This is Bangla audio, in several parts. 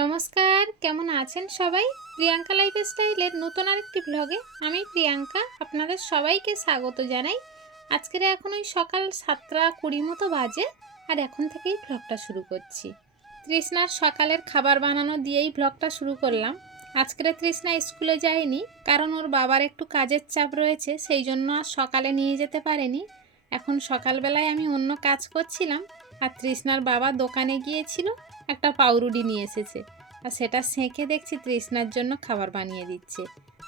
নমস্কার, কেমন আছেন সবাই? প্রিয়াঙ্কা লাইফ স্টাইলের নতুন আরেকটি ব্লগে আমি প্রিয়াঙ্কা আপনাদের সবাইকে স্বাগত জানাই। আজকের এখন ওই সকাল সাতটা কুড়ি মতো বাজে আর এখন থেকেই ব্লগটা শুরু করছি। তৃষ্ণার সকালের খাবার বানানো দিয়েই ব্লগটা শুরু করলাম। আজকের তৃষ্ণা স্কুলে যায়নি, কারণ ওর বাবার একটু কাজের চাপ রয়েছে, সেই জন্য আর সকালে নিয়ে যেতে পারেনি। এখন সকালবেলায় আমি অন্য কাজ করছিলাম আর তৃষ্ণার বাবা দোকানে গিয়েছিল একটা পাউরুটি নিয়ে এসেছে আর সেটা সেঁকে দেখছি তৃষ্ণার জন্য খাবার বানিয়ে দিচ্ছে।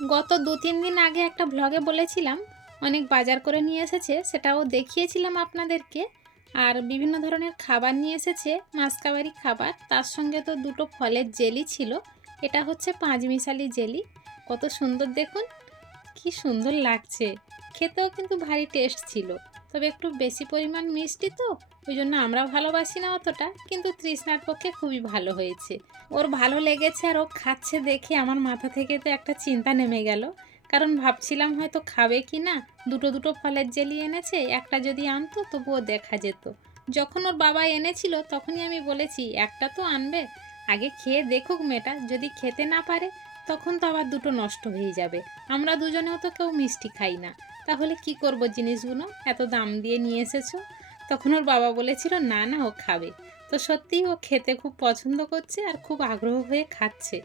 গত দু তিন দিন আগে একটা ব্লগে বলেছিলাম, অনেক বাজার করে নিয়ে এসেছে, সেটাও দেখিয়েছিলাম আপনাদেরকে। আর বিভিন্ন ধরনের খাবার নিয়ে এসেছে, মাসকাবারি খাবার, তার সঙ্গে তো দুটো ফলের জেলি ছিল, এটা হচ্ছে পাঁচমিশালি জেলি। কত সুন্দর দেখুন, কি সুন্দর লাগছে। খেতেও কিন্তু ভারী টেস্ট ছিল। তবে একটু বেশি পরিমাণ মিষ্টি তো ওই জন্য আমরা ভালোবাসি না অতটা, কিন্তু তৃষ্ণার পক্ষে খুবই ভালো হয়েছে। ওর ভালো লেগেছে আর ও খাচ্ছে দেখে আমার মাথা থেকে তো একটা চিন্তা নেমে গেল। কারণ ভাবছিলাম হয়তো খাবে কি না, দুটো দুটো ফলের জেলি এনেছে, একটা যদি আনতো তবুও দেখা যেত। যখন ওর বাবা এনেছিল তখনই আমি বলেছি, একটা তো আনবে, আগে খেয়ে দেখুক মেয়েটা, যদি খেতে না পারে তখন তো আবার দুটো নষ্ট হয়ে যাবে। আমরা দুজনেও তো কেউ মিষ্টি খাই না। তাহলে কি করব জিনিসগুলো? এত দাম দিয়ে নিয়ে এসেছ? তখন ওর বাবা বলেছিল, না না, ও খাবে। তো সত্যিই ও খেতে খুব পছন্দ করছে আর খুব আগ্রহ হয়ে খাচ্ছে।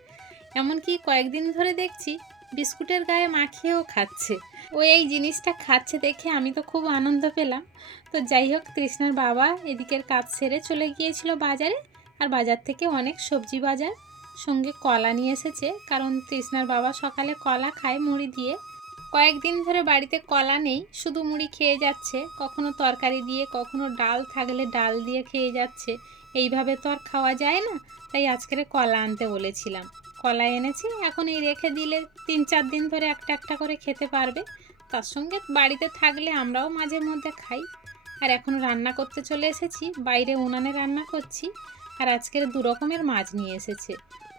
এমনকি কয়েকদিন ধরে দেখছি, বিস্কুটের গায়ে মাখিয়েও খাচ্ছে। ও এই জিনিসটা খাচ্ছে দেখে আমি তো খুব আনন্দ পেলাম। তো যাই হোক, তৃষ্ণার বাবা এদিকের কাজ সেরে চলে গিয়েছিল বাজারে আর বাজার থেকে অনেক সবজি বাজার সঙ্গে কলা নিয়ে এসেছে। কারণ তৃষ্ণার বাবা সকালে কলা খায়, মুড়ি দিয়ে। কয়েকদিন ধরে বাড়িতে কলা নেই, শুধু মুড়ি খেয়ে যাচ্ছে, কখনো তরকারি দিয়ে, কখনো ডাল থাকলে ডাল দিয়ে খেয়ে যাচ্ছে। এইভাবে তো আর খাওয়া যায় না, তাই আজকের কলা আনতে বলেছিলাম। কলা এনেছি, এখন এই রেখে দিলে তিন চার দিন ধরে একটা একটা করে খেতে পারবে। তার সঙ্গে বাড়িতে থাকলে আমরাও মাঝে মধ্যে খাই। আর এখন রান্না করতে চলে এসেছি, বাইরে উনানে রান্না করছি। আর আজকের দু রকমের মাছ নিয়ে এসেছে।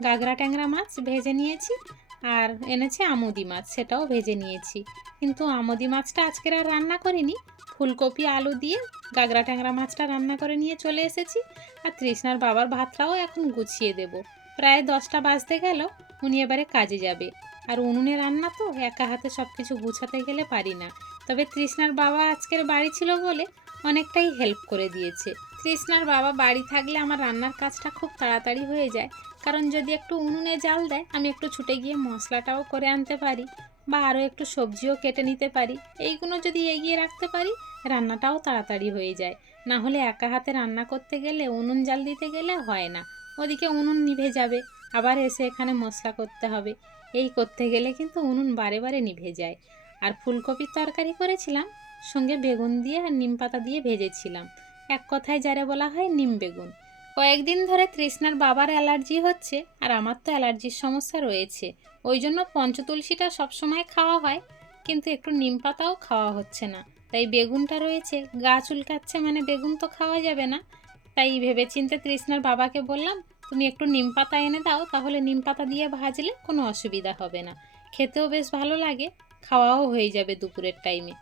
গাগরা ট্যাংরা মাছ ভেজে নিয়েছি আর এনেছে আমুদি মাছ, সেটাও ভেজে নিয়েছি। কিন্তু আমুদি মাছটা আজকের আর রান্না করিনি। ফুলকপি, আলু দিয়ে গাগরা ট্যাংরা মাছটা রান্না করে নিয়ে চলে এসেছি আর তৃষ্ণার বাবার ভাতটাও এখন গুছিয়ে দেব। প্রায় দশটা বাজতে গেল, উনি এবারে কাজে যাবে। আর উনুনে রান্না তো, একা হাতে সব কিছু গুছাতে গেলে পারি না। তবে তৃষ্ণার বাবা আজকের বাড়ি ছিল বলে অনেকটাই হেল্প করে দিয়েছে। তৃষ্ণার বাবা বাড়ি থাকলে আমার রান্নার কাজটা খুব তাড়াতাড়ি হয়ে যায়। কারণ যদি একটু উনুনে জাল দেয়, আমি একটু ছুটে গিয়ে মশলাটাও করে আনতে পারি বা আরও একটু সবজিও কেটে নিতে পারি। এইগুলো যদি এগিয়ে রাখতে পারি, রান্নাটাও তাড়াতাড়ি হয়ে যায়। না হলে একা হাতে রান্না করতে গেলে, উনুন জাল দিতে গেলে হয় না। ওদিকে উনুন নিভে যাবে, আবার এসে এখানে মশলা করতে হবে। এই করতে গেলে কিন্তু উনুন বারে বারে নিভে যায়। আর ফুলকপির তরকারি করেছিলাম সঙ্গে বেগুন দিয়ে আর নিম পাতা দিয়ে ভেজেছিলাম। এক কথায় যারে বলা হয় নিম বেগুন। কয়েকদিন ধরে তৃষ্ণার বাবার অ্যালার্জি হচ্ছে আর আমার তো অ্যালার্জির সমস্যা রয়েছে। ওই জন্য পঞ্চতুলসীটা সবসময় খাওয়া হয়, কিন্তু একটু নিম পাতাও খাওয়া হচ্ছে না। তাই বেগুনটা রয়েছে, গা চুলকাচ্ছে মানে বেগুন তো খাওয়া যাবে না। তাই ভেবেচিন্তে তৃষ্ণার বাবাকে বললাম, তুমি একটু নিম পাতা এনে দাও, তাহলে নিম পাতা দিয়ে ভাজলে কোনো অসুবিধা হবে না। খেতেও বেশ ভালো লাগে, খাওয়াও হয়ে যাবে দুপুরের টাইমে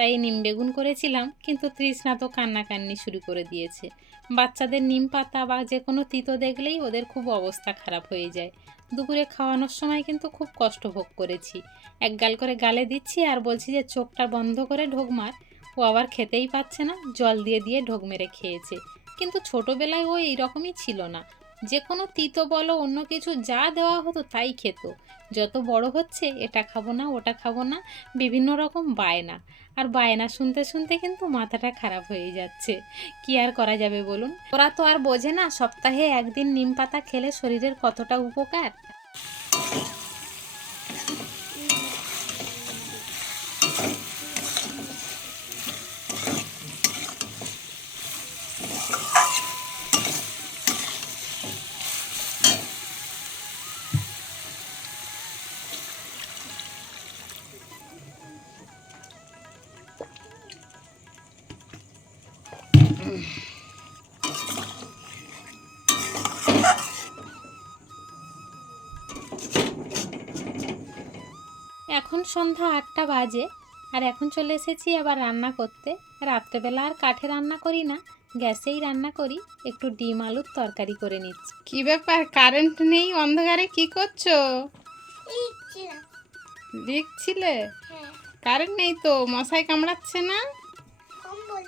তাই নিম বেগুন করেছিলাম, কিন্তু তৃষ্ণা তো কান্নাকান্নি শুরু করে দিয়েছে। বাচ্চাদের নিম পাতা বা যে কোনো তিতো দেখলেই ওদের খুব অবস্থা খারাপ হয়ে যায়। দুপুরে খাওয়ানোর সময় কিন্তু খুব কষ্ট ভোগ করেছি। এক গাল করে গালে দিচ্ছি আর বলছি যে, চোখটা বন্ধ করে ঢোক মার। ও আবার খেতেই পাচ্ছে না, জল দিয়ে দিয়ে ঢোক মেরে খেয়েছে। কিন্তু ছোটোবেলায় ও এইরকমই ছিল না। যে কোনো তিতো বলো, অন্য কিছু যা দেওয়া হতো তাই খেত। যত বড় হচ্ছে, এটা খাব না, ওটা খাব না, বিভিন্ন রকম বায়না। আর বায়না শুনতে শুনতে কিন্তু মাথাটা খারাপ হয়ে যাচ্ছে। কি আর করা যাবে বলুন? ওরা তো আর বোঝে না, সপ্তাহে একদিন নিম পাতা খেলে শরীরের কতটা উপকার। এখন সন্ধ্যা আটটা বাজে আর এখন চলে এসেছি আবার রান্না করতে। রাত্রেবেলা আর কাঠে রান্না করি না গ্যাসেই রান্না করি একটু ডিম আলুর তরকারি করে নিচ্ছি। কি ব্যাপার? কারেন্ট নেই অন্ধকারে কি করছ? দেখছিলে হ্যাঁ। কারেন্ট নেই তো মশাই কামড়াচ্ছে না? কম্বল।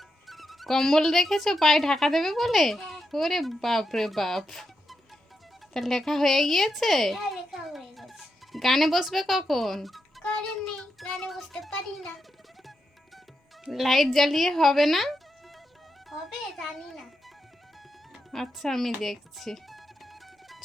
কম্বল রেখেছো পায়ে ঢাকা দেবে বলে? হ্যাঁ। ওরে বাপ রে বাপ। তা লেখা হয়ে গিয়েছে? হ্যাঁ হয়ে গানে বসবে কখন? কারেন্ট নেই গানে বসতে পারি না। লাইট জ্বালিয়ে হবে না? হবে জানি না। আচ্ছা আমি দেখছি।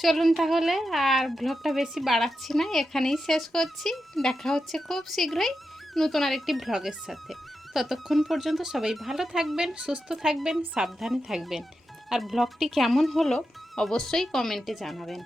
চলুন তাহলে আর ব্লগটা বেশি বাড়াচ্ছি না এখানেই শেষ করছি। দেখা হচ্ছে খুব শীঘ্রই নতুন আরেকটি ব্লগের সাথে। ততক্ষণ পর্যন্ত সবাই ভালো থাকবেন সুস্থ থাকবেন সাবধানে থাকবেন। আর ব্লগটি কেমন হলো অবশ্যই কমেন্টে জানাবেন।